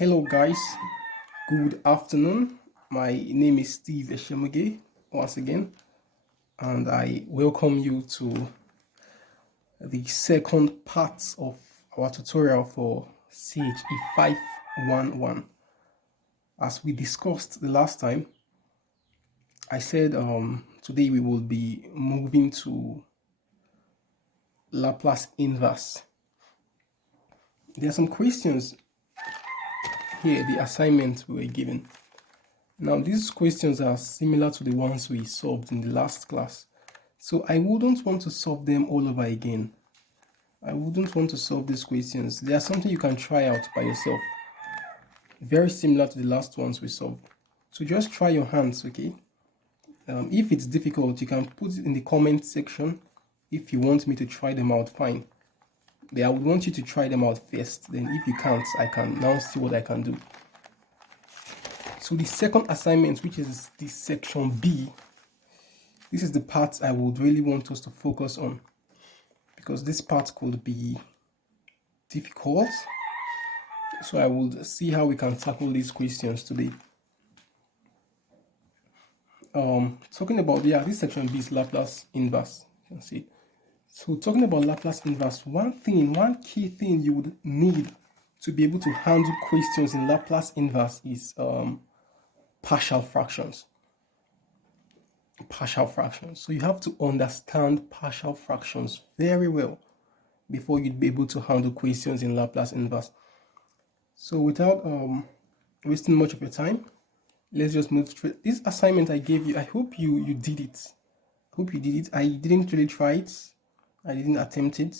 Hello guys, good afternoon. My name is Steve Oshiokhai once again, and I welcome you to the second part of our tutorial for CHE 511. As we discussed the last time, I said today we will be moving to Laplace inverse. There are some questions here, the assignments we were given. Now, these questions are similar to the ones we solved in the last class. So I wouldn't want to solve them all over again. I wouldn't want to solve these questions. They are something you can try out by yourself. Very similar to the last ones we solved. So just try your hands, okay? If it's difficult, you can put it in the comment section. If you want me to try them out, fine. But I would want you to try them out first. Then if you can't, I can now see what I can do. So the second assignment, which is the section B, this is the part I would really want us to focus on, because this part could be difficult. So I will see how we can tackle these questions today. Talking about, this section B is Laplace inverse. You can see. So talking about Laplace inverse, one key thing you would need to be able to handle questions in Laplace inverse is partial fractions. So you have to understand partial fractions very well before you'd be able to handle questions in Laplace inverse. So without wasting much of your time, let's just move straight. This assignment I gave you, I hope you did it. I didn't really try it. I didn't attempt it,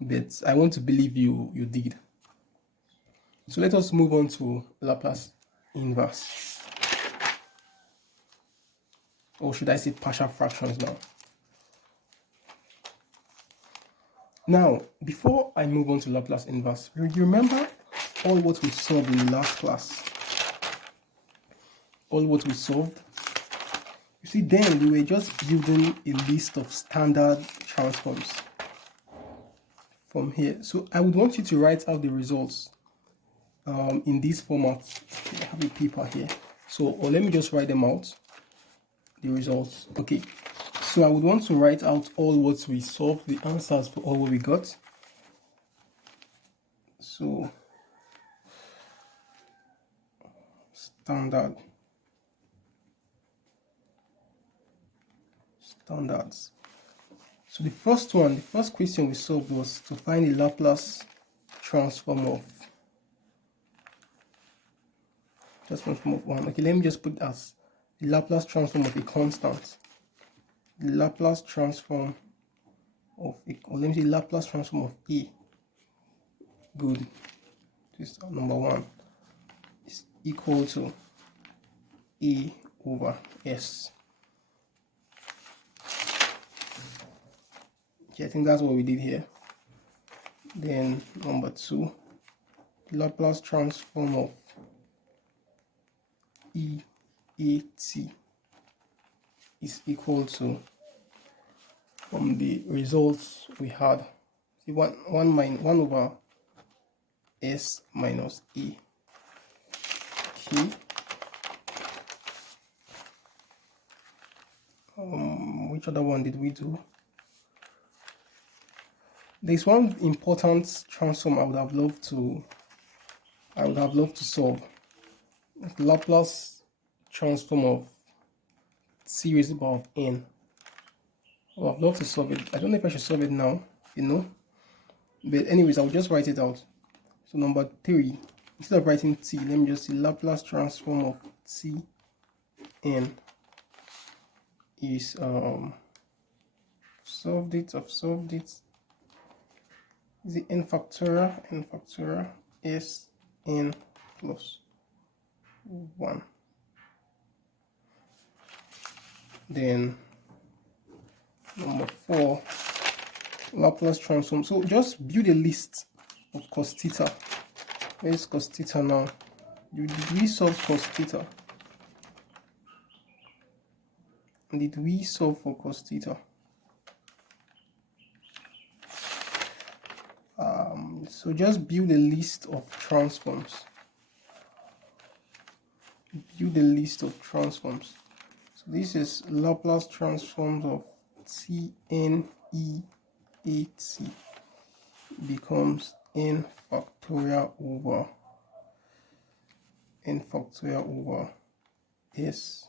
but I want to believe you did. So let us move on to Laplace inverse. Or should I say partial fractions now? Now, before I move on to Laplace inverse, you remember all what we solved in the last class? All what we solved? You see, then we were just building a list of standard transforms from here. So I would want you to write out the results in this format. I have a paper here. So, or let me just write them out. The results. Okay, so I would want to write out all what we solved, the answers for all what we got. So standards. So the first question we solved was to find the Laplace transform of one. Okay, let me just put it as the Laplace transform of a constant. The Laplace transform of a, or let me say Laplace transform of A. Good. This number one is equal to A over S. Okay, I think that's what we did here. Then number two, Laplace transform of EAT is equal to, from the results we had, 1 over S minus E. Okay. Which other one did we do? There's one important transform I would have loved to solve. Laplace transform of series above n. Well, I'd love to solve it. I don't know if I should solve it now, but anyways, I'll just write it out. So number 3, instead of writing t, let me just say Laplace transform of t n is I've solved it is the n factorial s n plus 1. Then number 4, Laplace transform. So just build a list of cos theta. Where is cos theta now? Did we solve cos theta? Did we solve for cos theta? So just build a list of transforms. build a list of transforms. So this is Laplace transforms of TNEAT becomes n factorial over s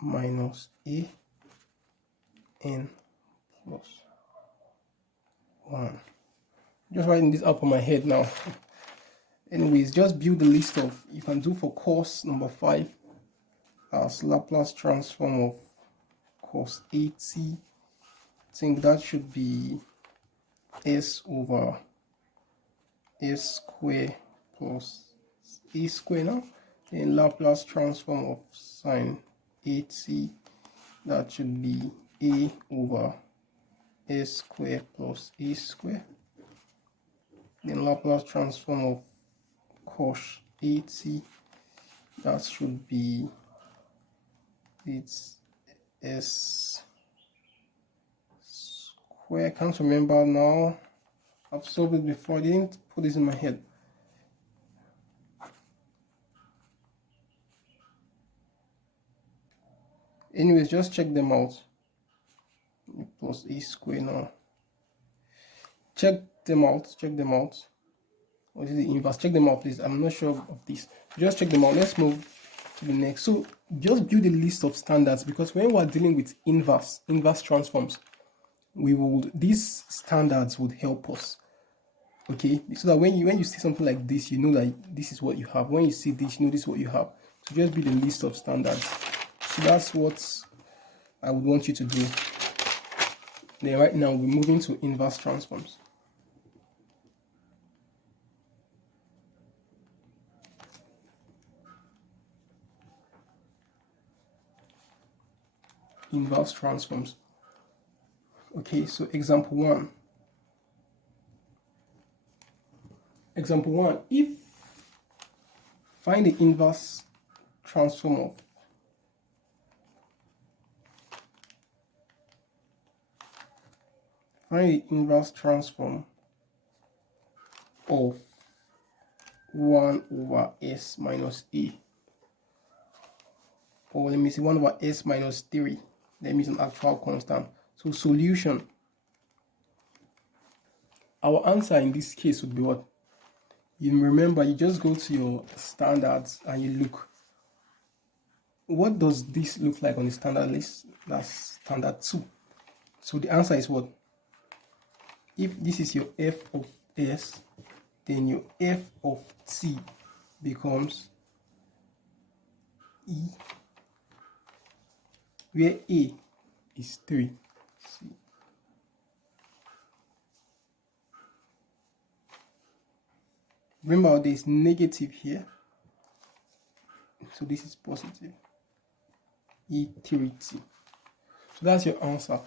minus a n plus 1. Just writing this up on my head now. Anyways, just build the list of, you can do for course number 5 as Laplace transform of cos AT. I think that should be s over s square plus a square now. Then Laplace transform of sine AT, that should be a over s square plus a square. Then Laplace transform of cos AT, that should be, it's s square. I can't remember now. I've solved it before. I didn't put this in my head. Anyways, just check them out. Plus a square now. Check them out. Or is it the inverse? Check them out, please. I'm not sure of this. Just check them out. Let's move to the next. So just build a list of standards, because when we're dealing with inverse transforms, these standards would help us. Okay, so that when you see something like this, you know that this is what you have. When you see this, you know this is what you have. So just build a list of standards. So that's what I would want you to do. Then right now we're moving to inverse transforms. Inverse transforms. Okay, so example 1. Example 1, if find the inverse transform of of 1 over s minus a, or let me see, 1 over s minus 3. That means an actual constant. So solution, our answer in this case would be what? You remember, you just go to your standards and you look, what does this look like on the standard list? That's standard 2. So the answer is what? If this is your f of s, then your f of t becomes e, where a is 3. Remember, there is negative here, so this is positive. E3t. So that's your answer.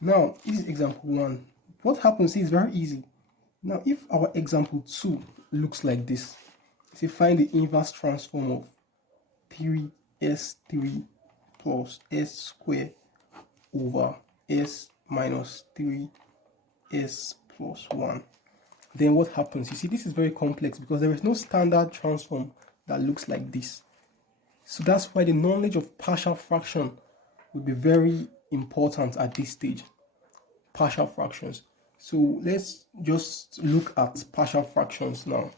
Now, this is example 1. What happens is very easy. Now, if our example 2 looks like this, say find the inverse transform of 3s3 plus s square over s minus 3s plus 1. Then what happens? You see, this is very complex because there is no standard transform that looks like this. So that's why the knowledge of partial fraction would be very important at this stage. Partial fractions. So let's just look at partial fractions now,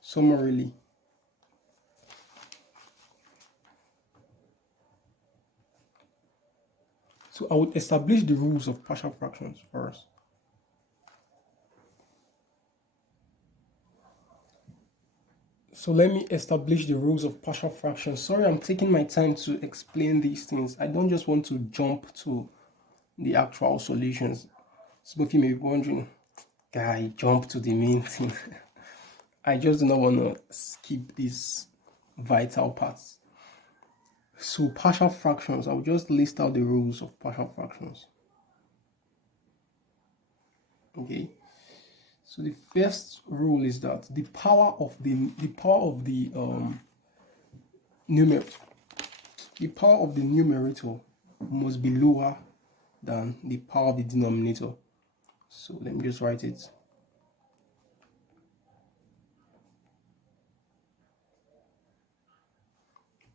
summarily. So I would establish the rules of partial fractions first. So let me establish the rules of partial fractions. Sorry, I'm taking my time to explain these things. I don't just want to jump to the actual solutions. Some of you may be wondering, guy, jump to the main thing. I just do not want to skip these vital parts. So partial fractions, I'll just list out the rules of partial fractions. Okay. So the first rule is that the power of the numerator must be lower than the power of the denominator. So let me just write it.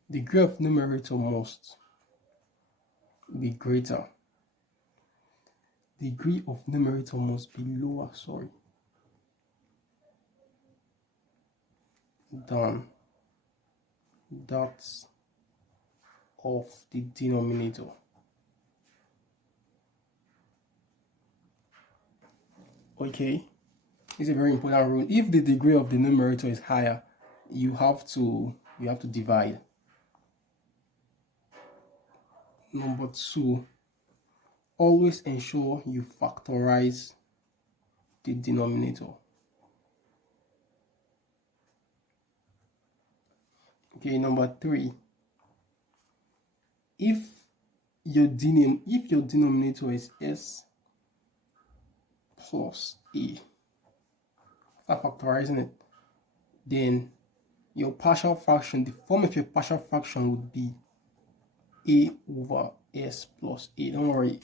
degree of numerator must be greater. Degree of numerator must be lower, than that of the denominator. Okay, it's a very important rule. If the degree of the numerator is higher, you have to divide. Number 2, always ensure you factorize the denominator. Okay, number 3, if your denominator is s plus a, after factorizing it, then your partial fraction, the form of your partial fraction would be a over s plus a. Don't worry,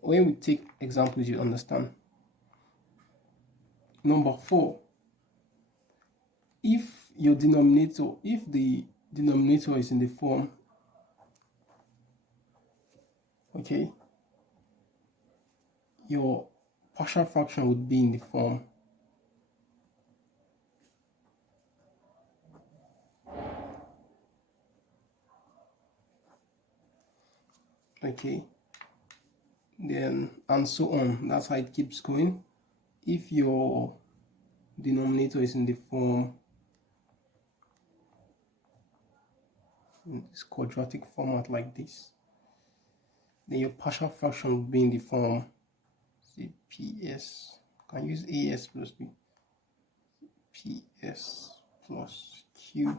when we take examples you understand. Number 4, if the denominator is in the form, okay, your partial fraction would be in the form okay, then and so on. That's how it keeps going. If your denominator is in the form, in this quadratic format like this, then your partial fraction will be in the form, say, ps, can use as plus b, ps plus q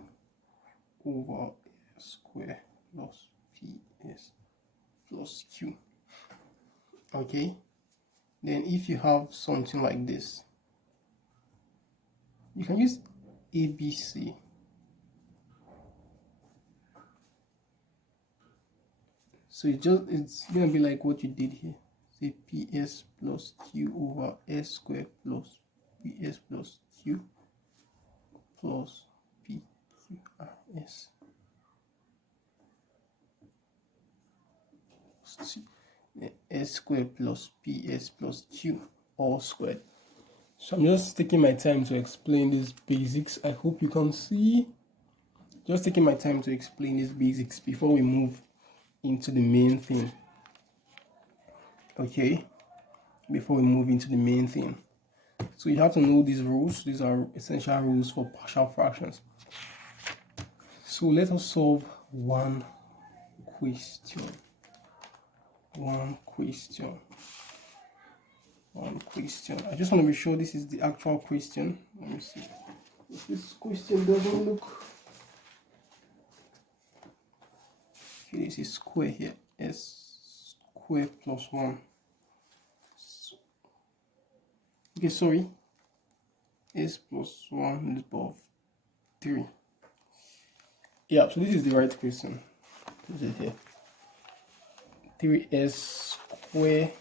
over a square plus ps plus q. Okay, then if you have something like this, you can use abc. So it's gonna be like what you did here. Say ps plus q over s squared plus ps plus q plus pqrs s squared plus ps plus q all squared. So I'm just taking my time to explain these basics. I hope you can see. Just taking my time to explain these basics before we move into the main thing. Okay, before we move into the main thing. So you have to know these rules. These are essential rules for partial fractions. So let us solve one question. I just want to be sure this is the actual question. Let me see if this question doesn't look. Okay, this is square here. S square plus 1. Okay, sorry. S plus 1 to the power of 3. Yeah, so this is the right question. This is here. 3s square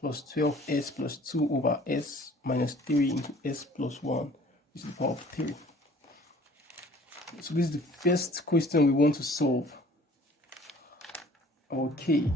plus 12s plus 2 over s minus 3 into s plus 1 is the power of 3. So this is the first question we want to solve. Okay,